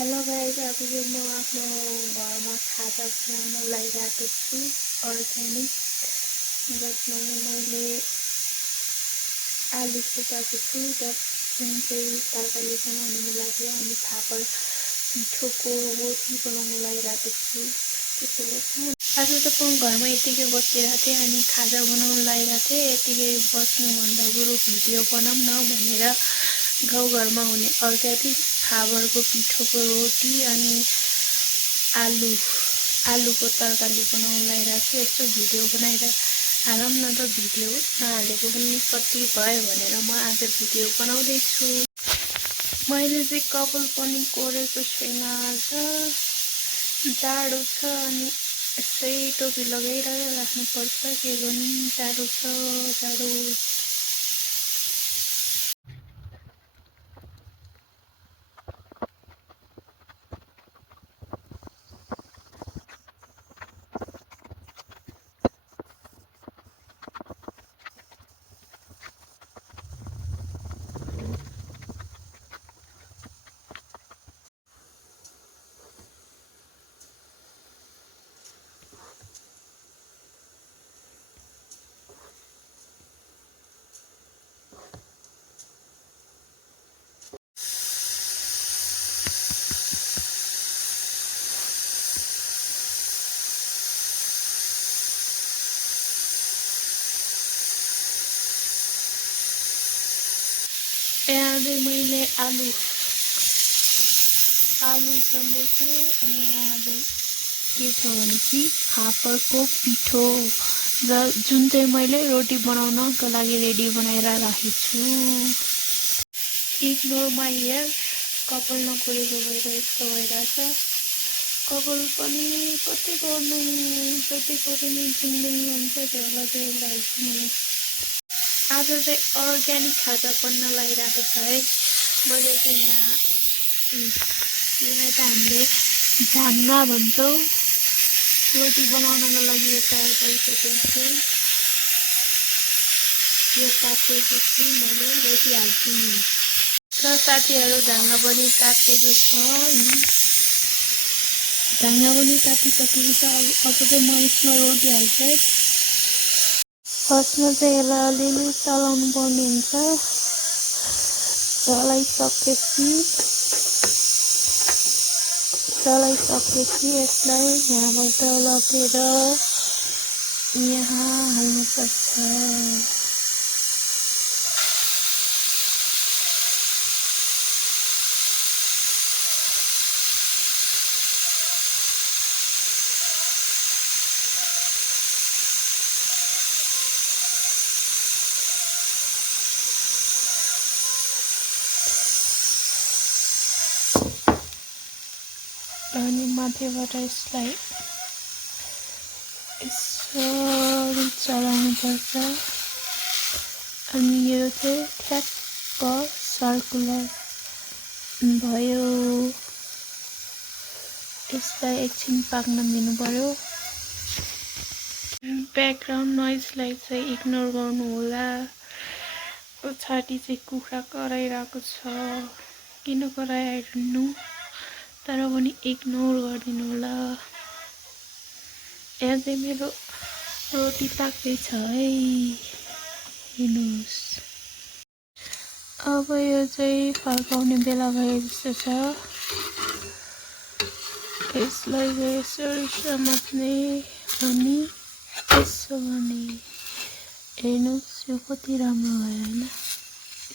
Hello guys, आज चाहिँ म आफ्नो घरमा खाजा बनाउन लागिरहेको छु अर्ग्यानिक, जसमा मैले आलु फुटाएको छु जुन चाहिँ तरकारी बनाउनको लागि अनि फापर पिठोको रोटी बनाउन लागिरहेको छु। त्यसैले आज त म घरमा यतिकै बसिरहेको थिएँ अनि खाजा बनाउन लागिरहेको थिएँ। यतिकै बस्नुभन्दा बरु भिडियो बनाऊँ न भनेर गाउँघरमा हुने अर्ग्यानिक फापरको पिठोको रोटी अनि आलुको तरकारी बनाउन लागिरहेको छु। यस्तो भिडियो बनाएर हालौँ न त, भिडियो नहालेको पनि कति भयो भनेर म आज भिडियो बनाउँदैछु। मैले चाहिँ कपाल पनि कोरेको छैन, आज जाडो छ अनि यस्तै टोपी लगाइरहेर राख्नुपर्छ, के गर्नु, जाडो छ जाडो। यहाँ चाहिँ मैले आलु उसिन्दैछु अनि यहाँ चाहिँ के छ भने चाहिँ फापरको पिठो जुन चाहिँ मैले रोटी बनाउनको लागि रेडी बनाएर राखेको छु। इग्नोर माई हेयर, कपाल नकोरेको भएर यस्तो भइरहेछ। कपाल पनि कति गर्नु, जति गरे नि जिन्दगी हुन्छ, त्यसलाई चाहिँ लगाइछु मैले। आज चाहिँ अर्ग्यानिक खाजा बन्न लागिरहेको छ है। मैले चाहिँ यहाँ यसलाई त हामीले झाङ्गा भन्छौँ, रोटी बनाउनको लागि यो तयार गरिसकेको छु। यो तातेपछि मैले रोटी हाल्छु र साथीहरू झाङ्गा पनि तातेको छ। झाङ्गा पनि तातिसकेको छ। अब चाहिँ म यसमा रोटी हाल्छु है। फर्स्टमा चाहिँ यसलाई अलिअलि चलाउनु पर्ने हुन्छ। चलाइसकेपछि यसलाई यहाँबाट लगेर यहाँ हाल्नुपर्छ। अनि माथिबाट यसलाई यसरी चलाउनुपर्छ अनि यो चाहिँ ठ्याक्क सर्कुलर भयो। यसलाई एकछिन पाक्न दिनु पर्यो। ब्याकग्राउन्ड नोइजलाई चाहिँ इग्नोर गर्नु होला। पछाडि चाहिँ कुखुरा कराइरहेको छ, किन कराइरहनु, तर पनि इग्नोर गरिदिनु होला। यहाँ चाहिँ मेरो रोटी पाक्दैछ है, हेर्नुहोस्। अब यो चाहिँ फर्काउने बेला भए जस्तो छ। यसलाई चाहिँ यसरी समात्ने अनि यसो गर्ने। हेर्नुहोस् यो कति राम्रो भयो होइन,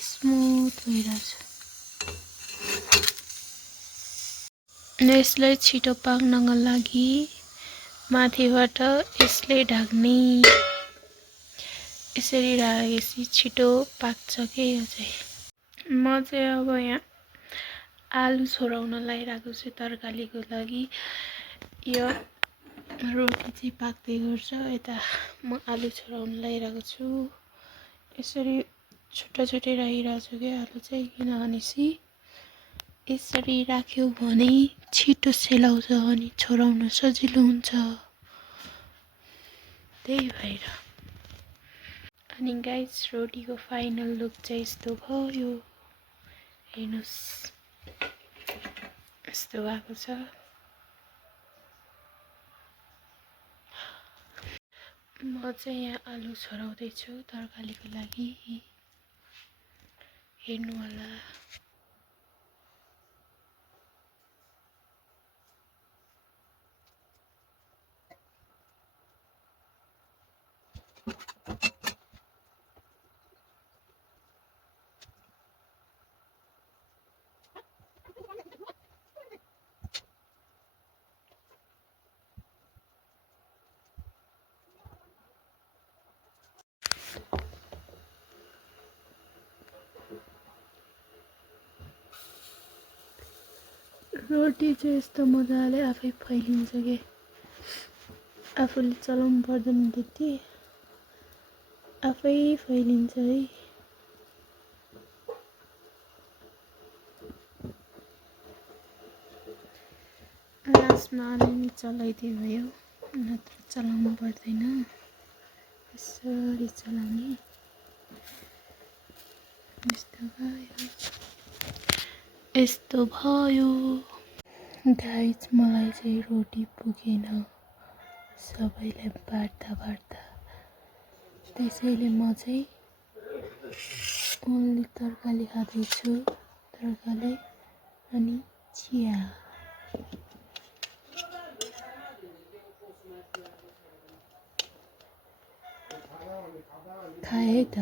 स्मुथ भइरहेछ। यसलाई छिटो पाक्नको लागि माथिबाट यसले ढाक्ने। यसरी राखेपछि छिटो पाक्छ के यो चाहिँ। म चाहिँ अब यहाँ आलु छोराउन लागिरहेको छु तरकारीको लागि। यो रोटी चाहिँ पाक्दै गर्छ, यता म आलु छोराउन लागिरहेको छु। यसरी छुट्टा छुट्टै राखिरहेको छु कि आलु चाहिँ, किनभने यसरी राख्यो भने छिटो सेलाउँछ अनि छोराउन सजिलो हुन्छ, त्यही भएर। अनि गाइस, रोटीको फाइनल लुक चाहिँ यस्तो भयो, हेर्नुहोस्। यस्तो भएको छ। म चाहिँ यहाँ आलु छोराउँदैछु तरकारीको लागि, हेर्नु होला। रोटी चाहिँ यस्तो मजाले आफै फैलिन्छ के, आफूले चलाउनु पर्दैन त्यति, आफै फैलिन्छ है। लास्टमा अलिअलि चलाइदियो भयो, नत्र चलाउनु पर्दैन। यसरी चलाउने, यस्तो भयो। गाइस मलाई चाहिँ रोटी पुगेन सबैलाई बाँड्दा, त्यसैले म चाहिँ ओन्ली तरकारी खाँदैछु, तरकारी अनि चिया। खाए त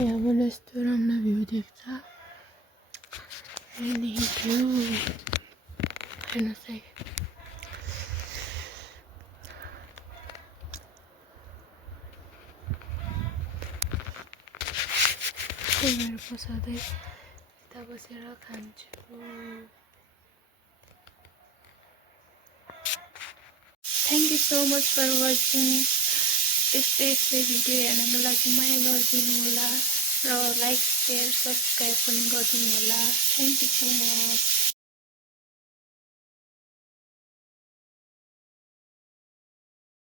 यहाँबाट यस्तो राम्रो भ्यू देख्छ, भ्यू हेर्नुहोस् है। मेरो प्रसादै यता बसेर खान्छु। Thank you so much for watching. यस्तै भिडियो हेर्नको लागि माया गरिदिनु होला र लाइक, सेयर, सब्सक्राइब पनि गरिदिनु होला। Thank you so much.